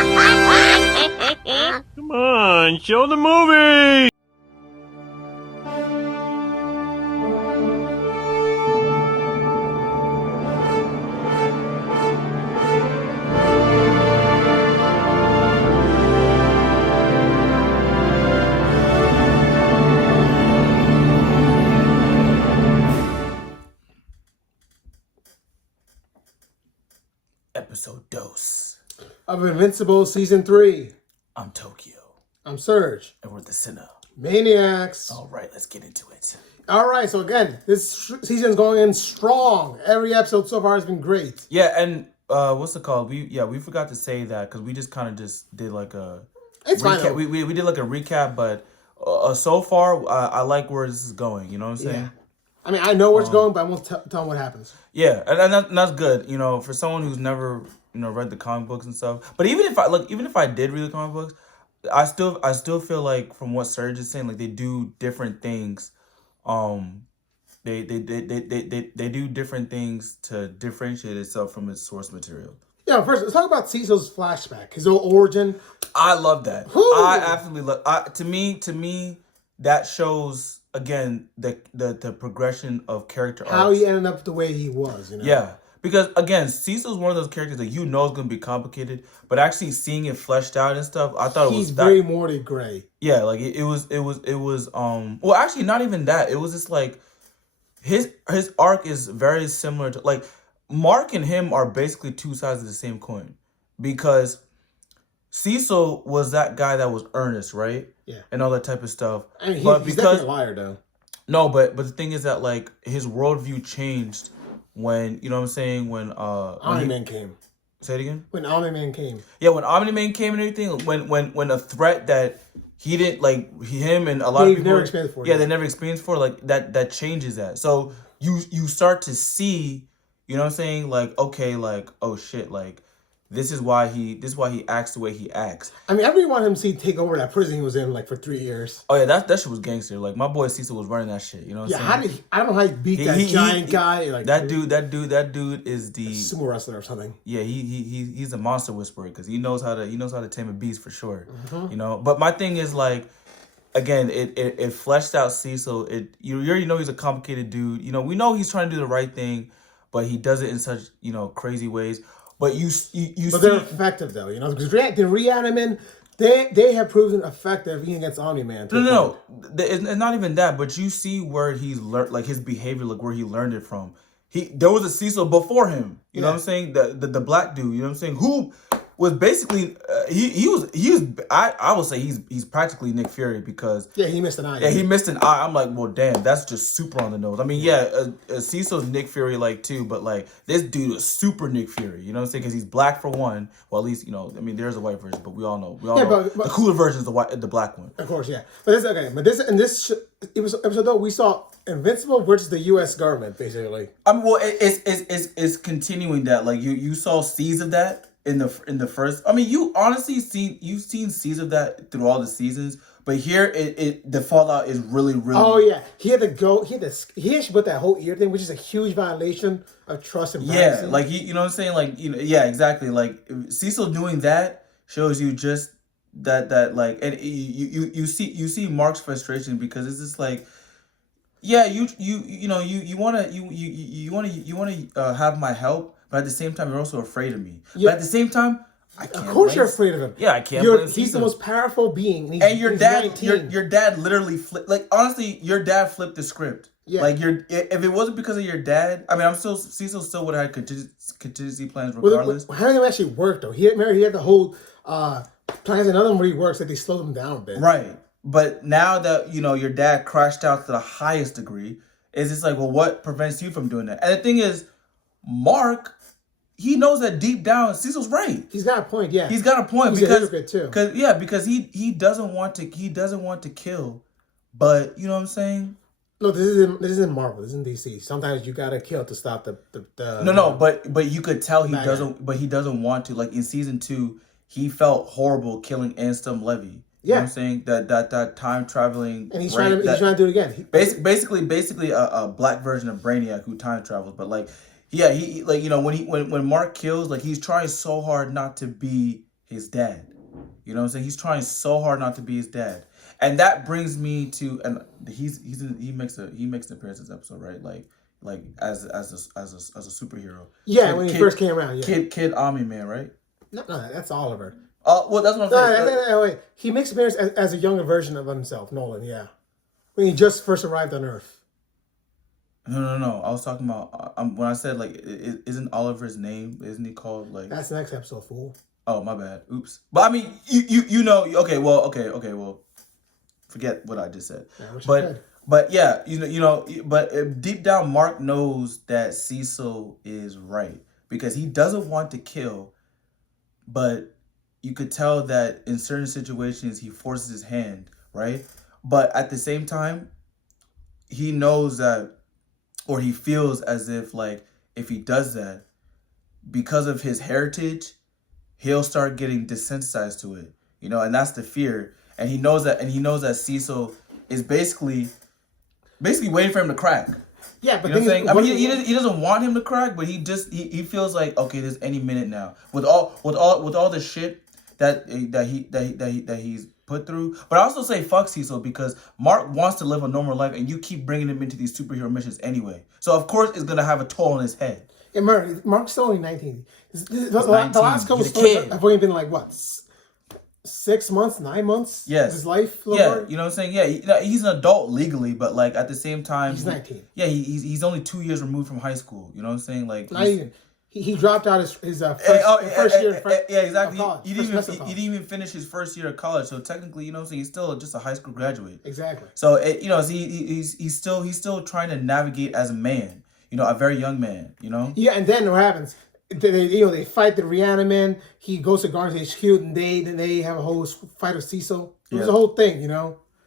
Come on, show the movie! Episode dose of Invincible Season 3. I'm Tokyo. I'm Serge. And we're the Sinner. Maniacs. All right, let's get into it. All right, so again, this season's going in strong. Every episode so far has been great. Yeah, and what's it called? We forgot to say that because we just kind of just did like a It's recap. fine. We did like a recap, but so far I like where this is going. You know what I'm saying? Yeah. I mean, I know where it's going, but I won't tell them what happens. Yeah, and that's good. You know, for someone who's never read the comic books and stuff. But even if I did read the comic books, I still feel like from what Serge is saying, like they do different things. They do different things to differentiate itself from its source material. Yeah, first let's talk about Cecil's flashback, his whole origin. I love that. Woo! I absolutely love. To me, that shows again the progression of character arcs. How he ended up the way he was. Yeah. Because again, Cecil's one of those characters that you know is going to be complicated, but actually seeing it fleshed out and stuff, I thought he's very Morty Gray. Yeah, like it was. Well, actually, not even that. It was just like his arc is very similar to like Mark and him are basically two sides of the same coin, because Cecil was that guy that was earnest, right? Yeah, and all that type of stuff. I mean, he's definitely a liar, though. No, but the thing is that like his worldview changed when, you know what I'm saying, when Omni-Man came. Say it again? When Omni-Man came. Yeah, when Omni-Man came and everything, when a threat that he didn't, like, him and a lot of people... never experienced for. Yeah, they never experienced for, like, that changes that. So you start to see, you know what I'm saying, like, okay, like, oh shit, like, this is why he acts the way he acts. I mean, I really want him to take over that prison he was in like for 3 years. Oh yeah, that shit was gangster. Like my boy Cecil was running that shit. You know what I'm saying? I don't know how he beat that giant guy. Like that dude is the sumo wrestler or something. Yeah, he's a monster whisperer because he knows how to tame a beast for sure. Mm-hmm. You know, but my thing is like, again, it fleshed out Cecil. You already know he's a complicated dude. You know, we know he's trying to do the right thing, but he does it in such crazy ways. But you But they're effective though, because the Reaniman, they have proven effective even against Omni-Man. No, it's not even that. But you see where he's learned, like his behavior, like where he learned it from. There was a Cecil before him. You know what I'm saying? The black dude. You know what I'm saying? Who was basically he was I would say he's practically Nick Fury because he missed an eye. Yeah, he missed an eye. I'm like, well, damn, that's just super on the nose. I mean, Cecil's Nick Fury like too, but like this dude is super Nick Fury. You know what I'm saying? Because he's black for one. Well, at least I mean, there's a white version, but we all know but the cooler version is the black one. Of course, yeah. But this episode though, we saw Invincible versus the U.S. government basically. I mean, well, it's continuing that. Like you saw seeds of that in the first. I mean, you've seen seeds of that through all the seasons, but here the fallout is really. Oh yeah, he had to put that whole ear thing, which is a huge violation of trust and privacy. Yeah, like you know what I'm saying, like yeah, exactly. Like Cecil doing that shows you just that like, and you see Mark's frustration because it's just like, yeah, you want to have my help. But at the same time, you're also afraid of me. Yeah. But at the same time, I can't. Of course, you're afraid of him. Yeah, I can't. He's the most powerful being. And your dad, your dad literally flipped. Like honestly, your dad flipped the script. Yeah. Like if it wasn't because of your dad, I mean, Cecil still would have had contingency plans regardless. Well, how did it actually work though? He had the whole plans, and none of them really works. Like they slowed him down a bit. Right. But now that your dad crashed out to the highest degree, it's just like, well, what prevents you from doing that? And the thing is, Mark. He knows that deep down, Cecil's right. He's got a point, yeah. He's got a point He's a hypocrite too. Because he doesn't want to kill, but you know what I'm saying? No, this isn't Marvel. This isn't DC. Sometimes you gotta kill to stop the. No, but you could tell he doesn't. But he doesn't want to. Like in season 2, he felt horrible killing Anstem Levy. You know what I'm saying? That time traveling. And he's trying to do it again. Basically a black version of Brainiac who time travels, but like. Yeah, he like when Mark kills, like he's trying so hard not to be his dad. You know what I'm saying? He's trying so hard not to be his dad. And that brings me to, and he makes an appearance in this episode, right? Like as a superhero. Yeah, when he first came around. Yeah. Kid Army Man, right? No, that's Oliver. Well, that's what I'm saying. No, wait. He makes appearance as a younger version of himself, Nolan. Yeah, when he just first arrived on Earth. No. I was talking about when I said like, isn't Oliver's name? Isn't he called like? That's the next episode, fool. Oh, my bad. Oops. But I mean, you know. Okay. Well. Forget what I just said. Yeah, but yeah, But deep down, Mark knows that Cecil is right because he doesn't want to kill, but you could tell that in certain situations he forces his hand, right? But at the same time, he knows that, or he feels as if like if he does that, because of his heritage, he'll start getting desensitized to it, and that's the fear. And he knows that Cecil is basically waiting for him to crack. Yeah, but you know what I'm saying? I mean, he doesn't want him to crack, but he feels like, okay, there's any minute now with all the shit that he's put through. But I also say fuck Cecil because Mark wants to live a normal life, and you keep bringing him into these superhero missions anyway. So of course it's gonna have a toll on his head. Yeah, Mark's still only 19. The last couple stories have only been like what? 6 months, 9 months. Yes. Of his life. Yeah, you know what I'm saying. Yeah, he's an adult legally, but like at the same time, he's 19. Yeah, he's only 2 years removed from high school. You know what I'm saying? Like not even. He dropped out his first year. Yeah, exactly. College, he didn't even finish his first year of college. So technically, you know what I'm saying, he's still just a high school graduate. Exactly. So he's still trying to navigate as a man. A very young man. Yeah, and then what happens? They fight the Reaniman. He goes to Guardians HQ, and they have a whole fight with Cecil. It was a whole thing,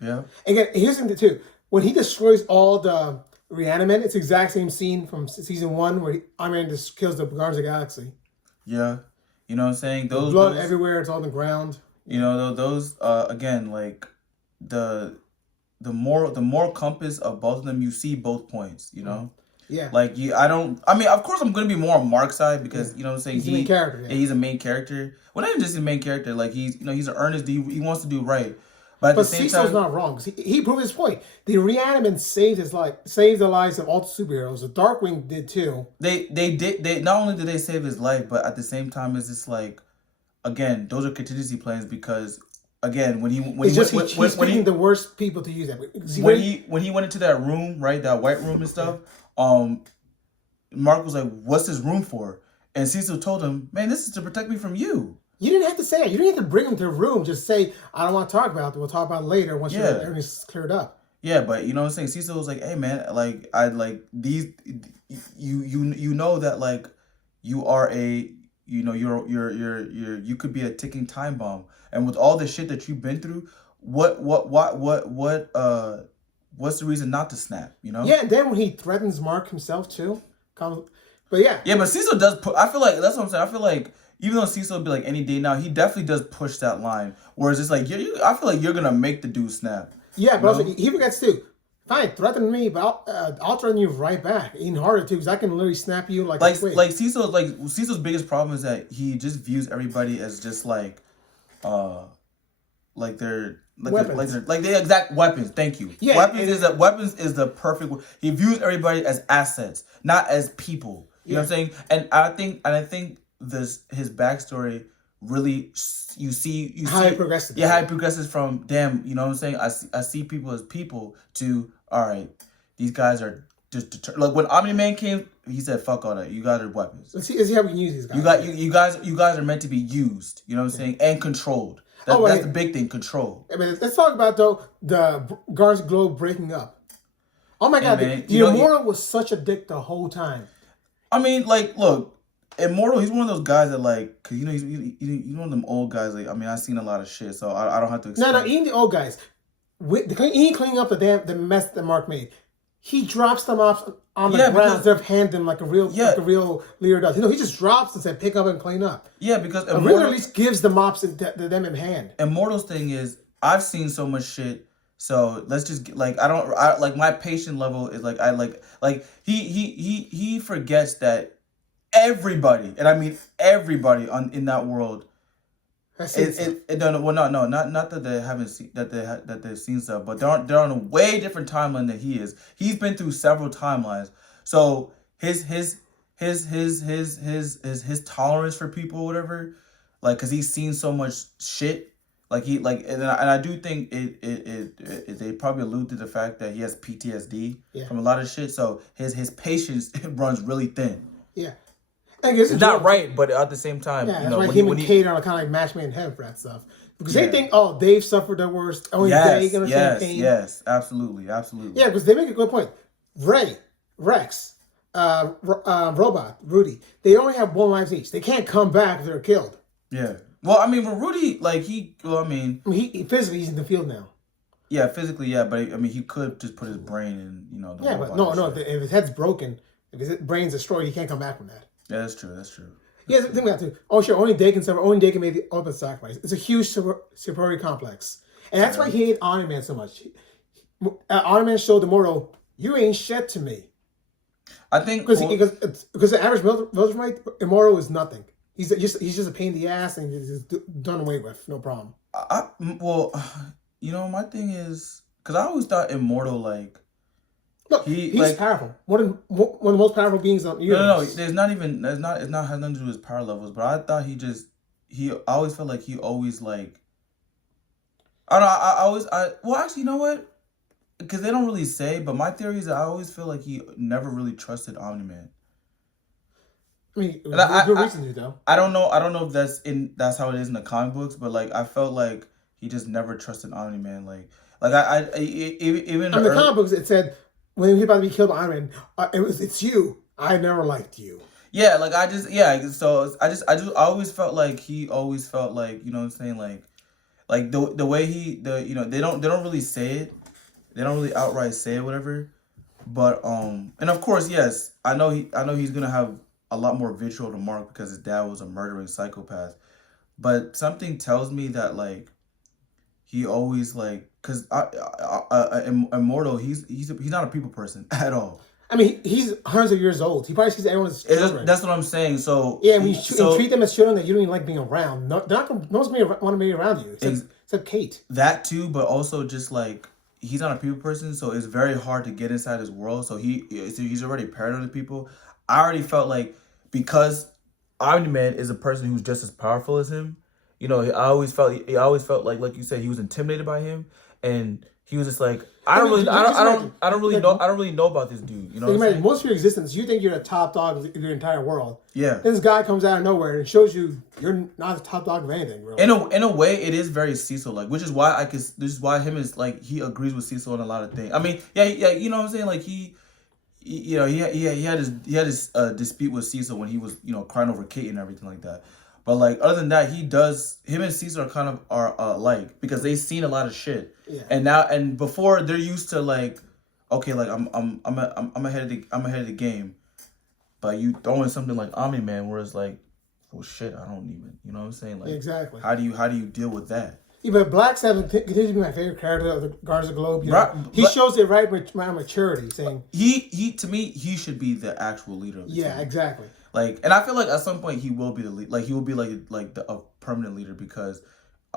Yeah. Again, here's the thing too. When he destroys all the Reaniman, it's the exact same scene from season 1 where Iron Man just kills the Guardians of the Galaxy. Yeah. You know what I'm saying? Those blood everywhere. It's on the ground. Those again, like the moral compass of both of them. You see both points. Yeah. Like I mean, of course I'm gonna be more on Mark's side because you know what I'm saying, he's the main character. Yeah, he's a main character. Well, not even just the main character, like he's an earnest, he wants to do right. But at the same Cecil's time, not wrong because he proved his point. The Reaniman saved his life, saved the lives of all the superheroes. The Darkwing did too. They not only did they save his life, but at the same time it's just like, again, those are contingency plans because again, he's picking the worst people to use that. When he went into that room, right, that white room and stuff, Mark was like, "What's this room for?" And Cecil told him, "Man, this is to protect me from you." You didn't have to say it. You didn't have to bring him to the room. Just say, "I don't want to talk about it. We'll talk about it later once everything's cleared up." Yeah, but you know what I'm saying. Cecil was like, "Hey, man, like I like these. You know that like you are a you could be a ticking time bomb, and with all the shit that you've been through, what's the reason not to snap? Yeah, and then when he threatens Mark himself too, but yeah. Yeah, but Cecil does put. I feel like that's what I'm saying. I feel like even though Cecil would be like any day now, he definitely does push that line. Whereas it's like I feel like you're gonna make the dude snap. Yeah, but also he forgets too. Fine, threaten me, but I'll threaten you right back. Even harder too, because I can literally snap you like a twig. Cecil's biggest problem is that he just views everybody as just like they're like the exact weapons. Thank you. Yeah, weapons is the perfect. He views everybody as assets, not as people. You know what I'm saying? And I think his backstory really you see how he progresses. Yeah, how he progresses from damn. You know what I'm saying? I see people as people to all right. These guys are just like when Omni-Man came, he said, "Fuck all that. You guys are weapons." Let's see how we can use these guys. You guys are meant to be used. You know what I'm saying? And controlled. That's the big thing, control. I mean, let's talk about though the Guardians Globe breaking up. Oh my God, man, the Immortal was such a dick the whole time. I mean, like, look, Immortal, he's one of those guys that like, cause he's one of them old guys. Like, I mean, I've seen a lot of shit, so I don't have to explain. No, even the old guys, he ain't cleaning up the mess that Mark made. He drops them off on the ground instead of hand them like a real leader does. He just drops and says pick up and clean up. Yeah, because Immortal at least gives the mops to them in hand. Immortal's thing is I've seen so much shit, so let's just like my patient level is like he forgets that everybody, and I mean everybody in that world I've seen stuff. Not that they haven't seen that they've seen stuff, but they're on a way different timeline than he is. He's been through several timelines, so his tolerance for people, or whatever, like, cause he's seen so much shit. Like and I do think they probably allude to the fact that he has PTSD from a lot of shit. So his patience runs really thin. Yeah. I guess it's not right, but at the same time, yeah, that's why him and Kate are kind of like match made in heaven for that stuff. Because they think, oh, they've suffered the worst. Only they can understand pain. Yes, absolutely. Yeah, because they make a good point. Ray, Rex, Robot, Rudy, they only have one life each. They can't come back if they're killed. Yeah. Well, I mean, with Rudy, like, he physically he's in the field now. Yeah, physically, yeah, but I mean, he could just put his brain in, the yeah, but no, if his head's broken, if his brain's destroyed, he can't come back from that. Yeah, that's true. Yeah, the thing we have to. Oh, sure, only they can suffer. Only they can make the ultimate sacrifice. It's a huge superiority complex, and that's why he hated Iron Man so much. Iron Man showed Immortal, you ain't shit to me. I think because the average military Immortal is nothing. He's just a pain in the ass, and he's just done away with, no problem. My thing is, because I always thought Immortal, like, look, he's powerful. One of the most powerful beings on the universe. No, it's not has nothing to do with his power levels. But I thought I always felt like he always, like, I don't know. Well, actually, you know what? Because they don't really say, but my theory is that I always feel like he never really trusted Omni-Man. I mean, there's good reason to, though. I don't know if that's how it is in the comic books, but, like, I felt like he just never trusted Omni-Man. Like even in the comic books, it said when he was about to be killed by Iron Man, it's you. I never liked you. Yeah, like so I always felt like he always felt like, you know what I'm saying, like the way they don't really say it, they don't really outright say it, whatever, but and of course, yes, I know he's gonna have a lot more vitriol to Mark because his dad was a murdering psychopath, but something tells me that, like, he always, like, because Immortal, he's not a people person at all. I mean, he's hundreds of years old. He probably sees everyone as children. That's what I'm saying. So yeah, when you treat them as children that you don't even like being around. No one's going to want to be around you except Kate. That too, but also just, like, he's not a people person, so it's very hard to get inside his world. So he's already paranoid of people. I already felt like, because Omni-Man is a person who's just as powerful as him, I always felt like you said, he was intimidated by him, and he was just like, I don't really know about this dude. Most of your existence, you think you're the top dog of your entire world. Yeah. Then this guy comes out of nowhere and shows you you're not the top dog of anything, really. In a way, it is very Cecil like, which is why this is why him is, like, he agrees with Cecil on a lot of things. I mean, yeah, you know what I'm saying? Like, he had his dispute with Cecil when he was, crying over Kate and everything like that. But, like, other than that, him and Cecil are alike because they've seen a lot of shit. Yeah. And before, they're used to, like, okay, like, I'm ahead of the game. But you throw in something like Omni-Man where it's like, oh shit, I don't even, you know what I'm saying? Like, exactly. How do you deal with that? Yeah, but Black Sabbath continues to be my favorite character of the Guardians of the Globe. He shows it right maturity, saying he to me, he should be the actual leader of the team. Exactly. Like, and I feel like at some point he will be the lead. Like, he will be a permanent leader because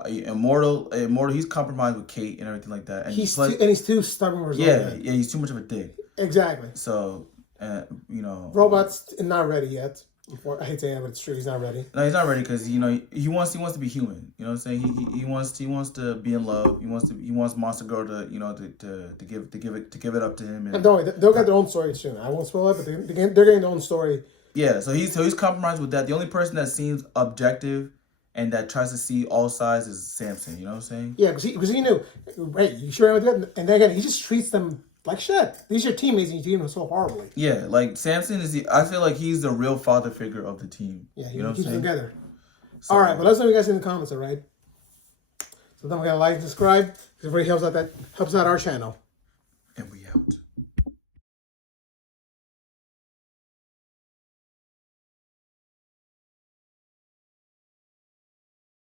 Immortal, he's compromised with Kate and everything like that. And he's too stubborn. Yeah, he's too much of a dick. Exactly. So, Robot's not ready yet. I hate saying it, but it's true. He's not ready. No, he's not ready because he wants to be human. You know what I'm saying? He wants to be in love. He wants Monster Girl to give it up to him. And don't worry, they'll get their own story soon. I won't spoil it, but they're getting their own story. Yeah, so he's compromised with that. The only person that seems objective and that tries to see all sides is Samson. You know what I'm saying? Yeah, because he knew. Right, you sure with that? And then again, he just treats them like shit. These are your teammates, and you treat them so horribly. Yeah, like Samson I feel like he's the real father figure of the team. Yeah, he keeps them together. So, all right, but let us know what you guys in the comments. All right. So then we're gonna like and subscribe because it really helps out our channel. And we out.